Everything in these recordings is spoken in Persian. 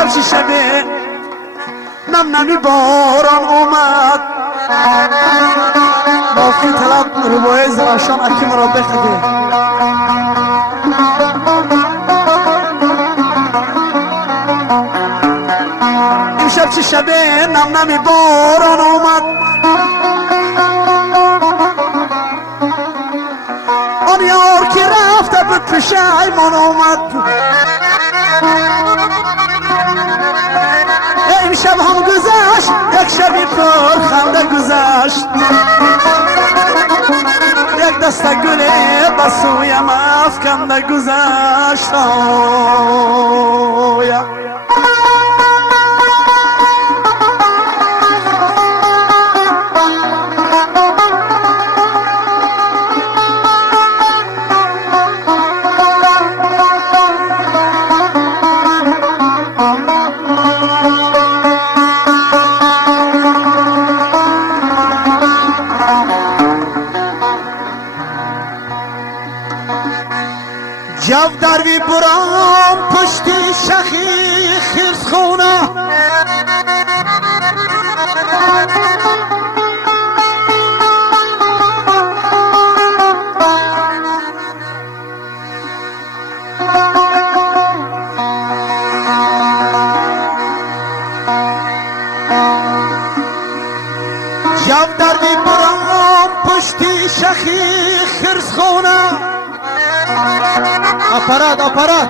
امشب چی شبه نم نمی باران اومد مافی طلب روبای زراشان اکیم را بخده امشب چی شبه نم نمی باران اومد آن یار که رفته بود پشیمان اومد امشب هم گذشت یک شبی پر خنده گذشت یک دست گله بسویم افکنده گذشت جو دروی برام پشتی شخی خیرس خونه جو دروی برام پشتی شخی خیرس خونه آپارات آپارات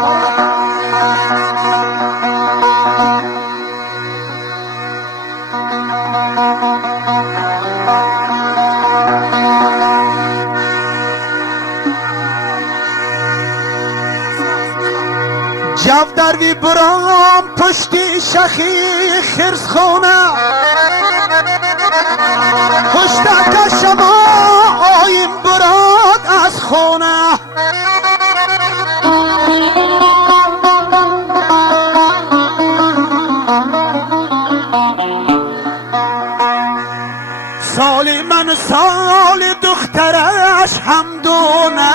جو دروی برام پشتی شخی خرس خونه پشت کشما آیم براد از خونه سال من سال دخترش همدونه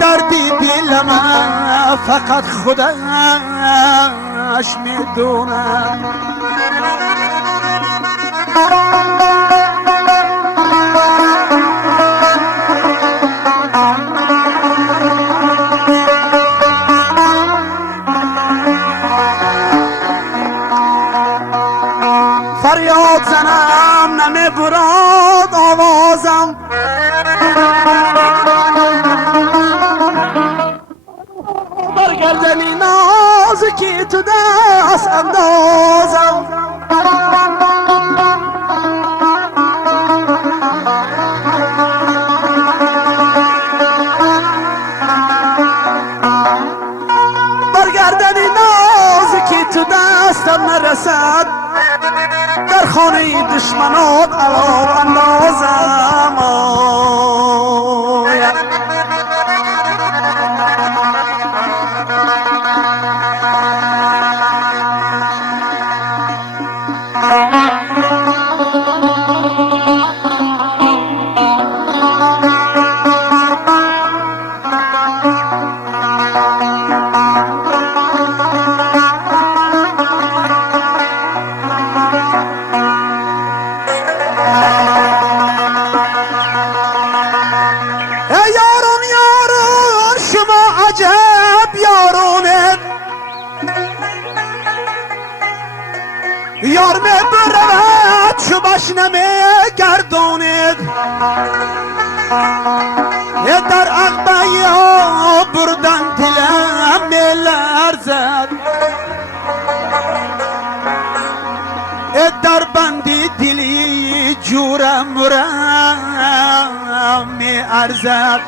دردی دل من فقط خودش میدونه فریاد زنم نمی براد آوازم برگردنی نازکی تو دست اندازم برگردنی نازکی تو دستم نرسد در خانه دشمنات علاو اندازم یار می برود شبش نمی گرداند در عقبه ها بردن دلم می لرزد در بندی دلی جورم مرم می ارزد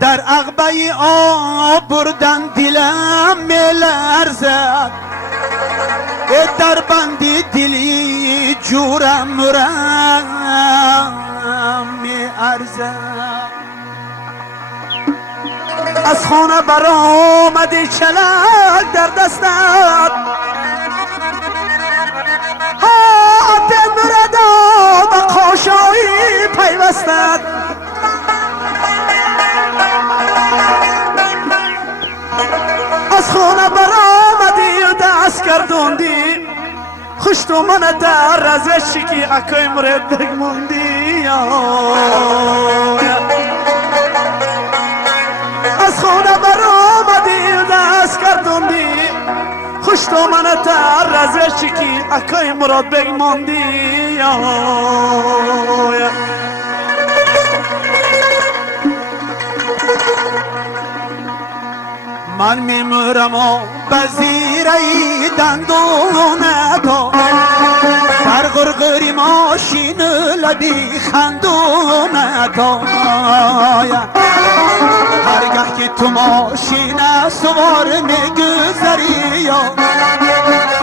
در عقبه آب بردن دلم می لرزد در بندی دلی جورم مرم می ارزد از خانه برآمدی چلک در دستت حاتم نوردا به قاشایی پیوستد خونه برآمدی و دست گردوندی خوش تو من در رزش کی اکای مرد بگموندی از خونه برآمدی و دست گردوندی خوش تو من در رزش کی اکای مراد بگموندی من میمرم و بزیره دندونه تو در غرغری ماشین لبی خندونه تو هرگاه که تو ماشین سوار میگذری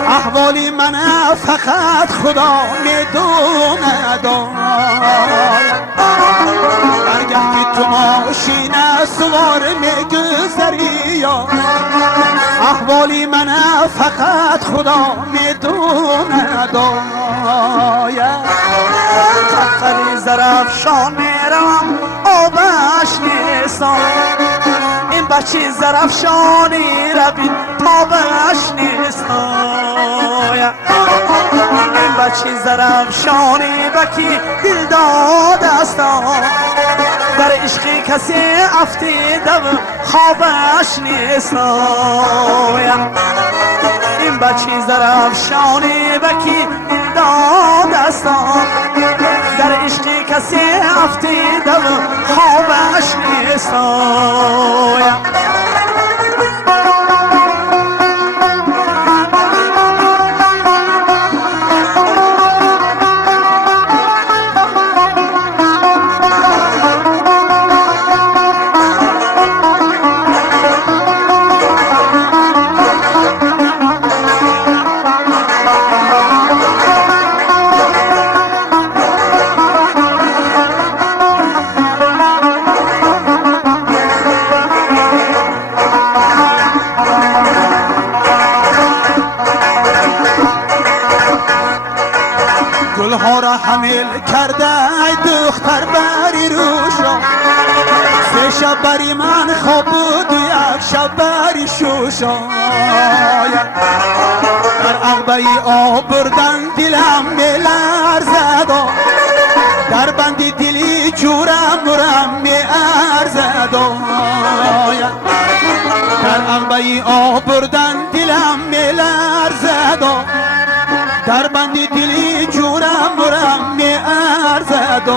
احوالی من فقط خدا میدونه هرگاه که تو ماشین سوار میگذری احوالی من فقط خدا میدونه خلی زرفشان میرم آبش نیستم این بچه زرفشانی ربین تابش نیستم این بچه زرفشانی بکی دل داد استم در عشقی کسی افتیده و خوابش نیستم این بچه زرفشانی بکی دل داد استم در عشقی کسی افتیده و خوابش نیستم گلها را حمل کرده ای دختر بری روشا سه شب بری من خواب بود یک شب بری شوشا در عقبه آب بردن دلم میلرزد در بندی دلی جورم مرم میارزد در عقبه آب بردن دلم میلرزد در بندی دلی جورم برم می ارزد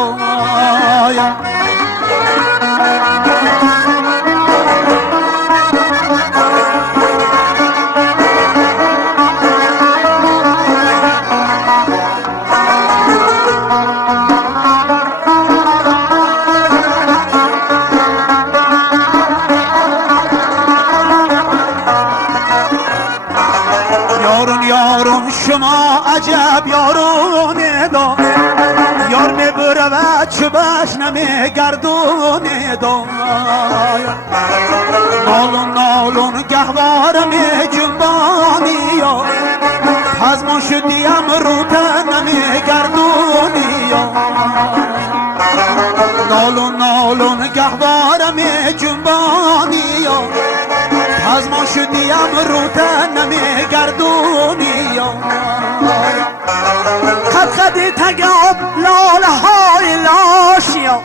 یارون یارون شما عجب یارونه دا یار میبره و چوبش نمیگردونه دا نالون نالون گهوار می جنبانی یا پزمان شدیم روته نمیگردونی یا نالون نالون گهوار می جنبانی یا پزمان شدیم روته نمیگردونی یا قد تگاب لاله های لاشیا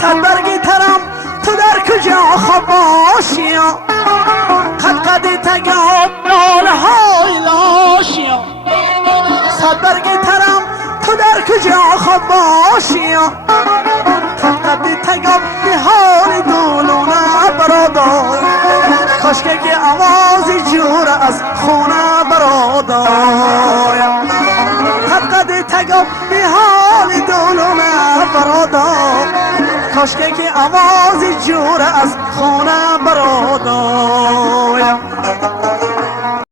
صد برگی ترم تو در کجا خواباشیا قد تگاب لاله های لاشیا صد برگی ترم تو در کجا خواباشیا قد تگاب نهار دولونه برادر کاشکه که آوازی جور از خونه برادر قد تگاب نهار دولونه برادر کاشکه که آوازی جور از خونه برادر